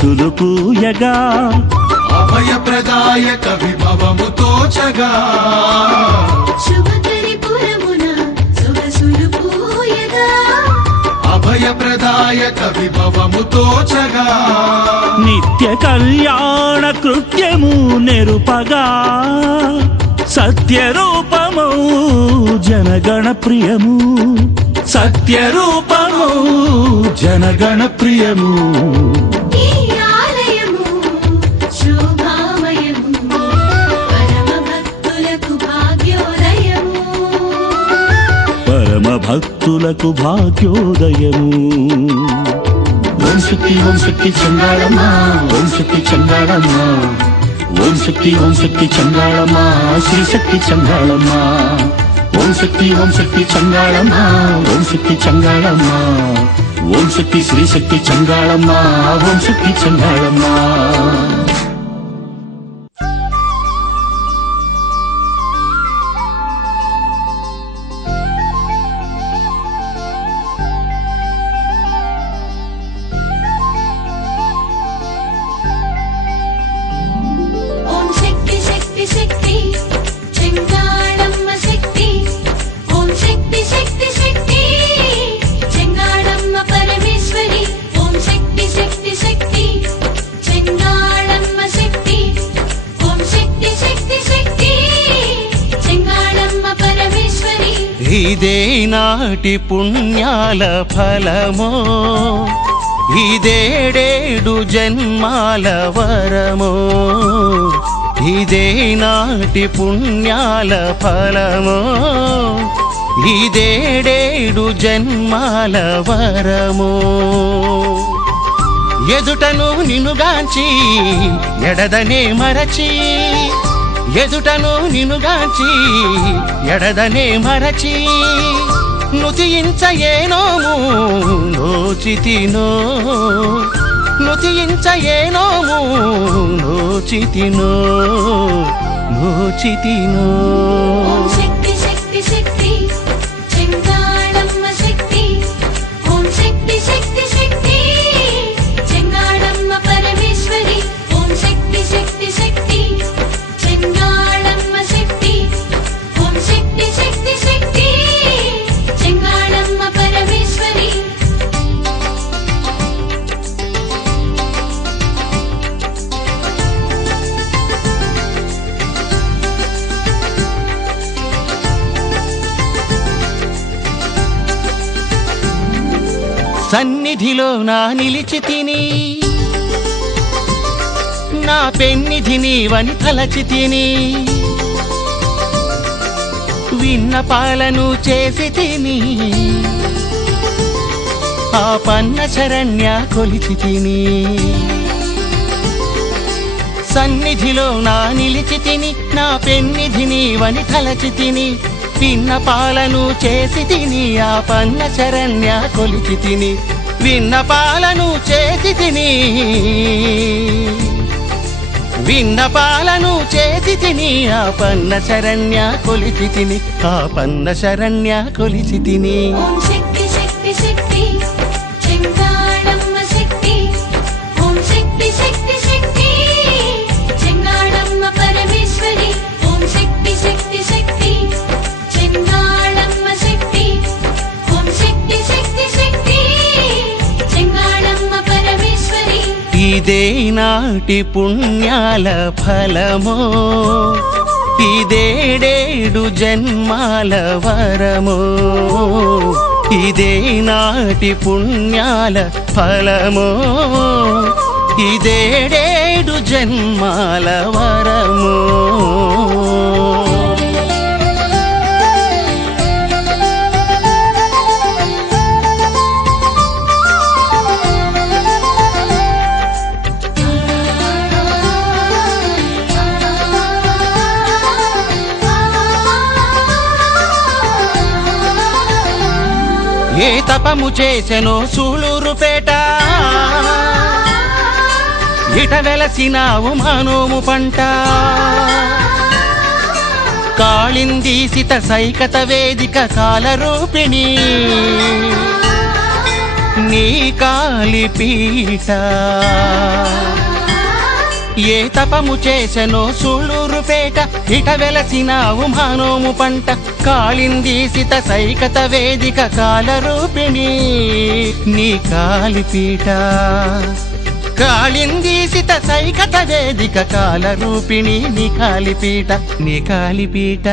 తులుపూయగా అభయప్రదాయక విభవము తోచగా శుభకరిపురమున సొగసులు పూయగా అభయప్రదాయక విభవము తోచగా నిత్య కళ్యాణ కృత్యము నెరుపగా సత్యరూపము జనగణ ప్రియము సత్యరూపము జనగణ ప్రియము ఈ ఆలయము శోభామయము పరమ భక్తులకు భాగ్యోదయము పరమ భక్తులకు భాగ్యోదయము ఓం శక్తి చండాళమ్మ ఓం శక్తి చండాళమ్మ ఓం శక్తి చండాళమ్మ శ్రీ శక్తి చండాళమ్మ ఓం శక్తి చండాళమ్మ ఓం శక్తి చండాళమ్మ ఓం శక్తి శ్రీ శక్తి చండాళమ్మ ఓం శక్తి చండాళమ్మ ఓం శక్తి శక్తి శక్తి చెంగాళమ్మ శక్తి ఓం శక్తి శక్తి శక్తి చెంగాళమ్మ పరమేశ్వరి ఓం శక్తి శక్తి శక్తి చెంగాళమ్మ శక్తి ఓం శక్తి శక్తి శక్తి చెంగాళమ్మ పరమేశ్వరి ఇదే నాటి పుణ్యాల ఫలమో ఇదేడేడు జన్మాల వరమో ఇదే నాటి పుణ్యాల ఫలమో ఇదేడేడు జన్మాల వరమో ఎదుటను నిన్నుగాంచి ఎడదనే మరచి ఎదుటను నిన్నుగాంచి ఎడదనే మరచి నుతియించ ఏనోము నోచితినో నుతియించ ఏనోము నోచితినో నోచితినో ఓం శక్తి శక్తి శక్తి చెంగాళమ్మ శక్తి ఓం శక్తి శక్తి శక్తి చెంగాళమ్మ పరమేశ్వరి ఓం శక్తి శక్తి శక్తి చెంగాళమ్మ శక్తి ఓం శక్తి శక్తి శక్తి చెంగాళమ్మ పరమేశ్వరి సన్నిధిలో నా నిలిచి తిని నా పెన్నిధిని వని తలచి తిని విన్నపాలను చేసి తిని ఆ పన్న శరణ్య కొలిచి తిని సన్నిధిలో నా నిలిచి తిని నా పెన్నిధిని వని తలచి తిని విన్నపాలను చేసి తిని ఆ పన్న శరణ్య కొలిచి తిని విన్నపాలను చేసి తిని విన్నపాలను చేసి తిని ఆ పన్న శరణ్య కొలిచి తిని ఆ పన్న శరణ్య కొలిచి తిని ఓం శక్తి శక్తి శక్తి చెంగాళమ్మ శక్తి ఓం శక్తి శక్తి శక్తి చెంగాళమ్మ పరమేశ్వరి ఓం శక్తి శక్తి శక్తి చెంగాళమ్మ శక్తి ఓం శక్తి శక్తి శక్తి చెంగాళమ్మ పరమేశ్వరి ఇదే నాటి పుణ్యాల ఫలమో ఇదేడేడు జన్మాల వరమో ఇదే నాటి పుణ్యాల ఫలమో ఇదేడేడు జన్మాల వరమో ఏ తపము చేసెనో సూళూరుపేట ఇట వెలసినావు మానోము పంట కాళిందీసిత సైకత వేదిక కాలరూపిణి నీ కాలిపీట ఏ తపము చేసెనో సూళ్ళూరుపేట ఇట వెలసినావు మానోము పంట కాళిందీసిత సైకత వేదిక కాలరూపిణి నీ కాలిపీట కాళిందీసిత సైకత వేదిక కాలరూపిణి నీ కాలిపీట నీ కాలిపీట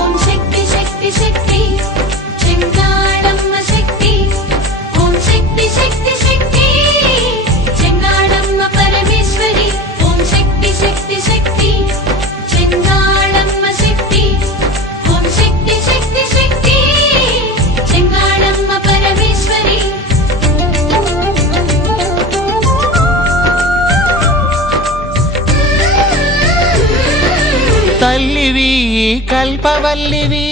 ఓం శక్తి శక్తి శక్తి చెంగాళమ్మ శక్తి ఓం శక్తి శక్తి శక్తి చెంగాళమ్మ పరమేశ్వరి ఓం శక్తి శక్తి శక్తి చెంగాళమ్మ శక్తి ఓం శక్తి శక్తి శక్తి చెంగాళమ్మ పరమేశ్వరి తల్లివి కల్పవల్లివి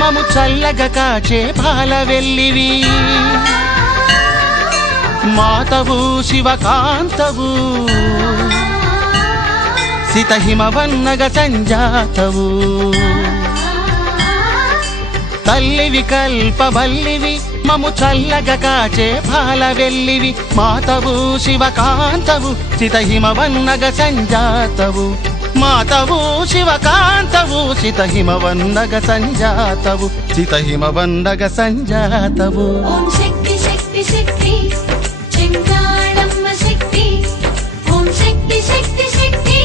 మము చల్లగ కాచే పాలవెల్లివి మాతవు శివకాంతవు సితహిమవన్నగ సంజాతవు తల్లివి కల్పవల్లివి మము చల్లగ కాచే పాలవెల్లివి మాతవు శివకాంతవు సితహిమవన్నగ సంజాతవు మాతవు శివకాంతవు సితహిమవన్నగ సంజాతవు సితహిమవన్నగ సంజాతవు ఓం శక్తి శక్తి శక్తి చెంగాళమ్మ శక్తి ఓం శక్తి శక్తి శక్తి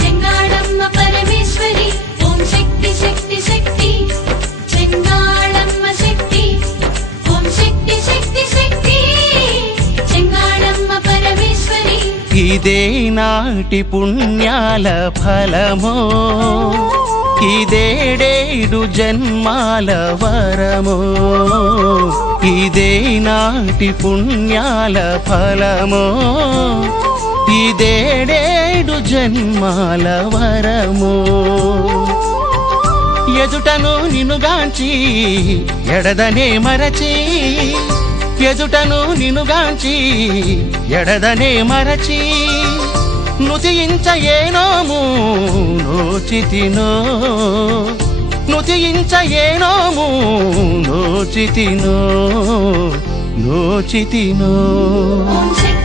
చెంగాళమ్మ పరమేశ్వరి ఓం శక్తి శక్తి శక్తి చెంగాళమ్మ శక్తి ఓం శక్తి శక్తి శక్తి చెంగాళమ్మ పరమేశ్వరి ఇదే నాటి పుణ్యాల ఫలమో ఇదేడేడు జన్మాల వరమో ఇదే నాటి పుణ్యాల ఫలమో ఇదేడేడు జన్మాల వరమో ఎదుటను నిన్నుగాంచి ఎడదనే మరచి ఎదుటను నిన్నుగాంచి ఎడదనే మరచి నుతియించ ఏనోము నోచితినో నుతియించ ఏనోము నోచితినో ఓం శక్తి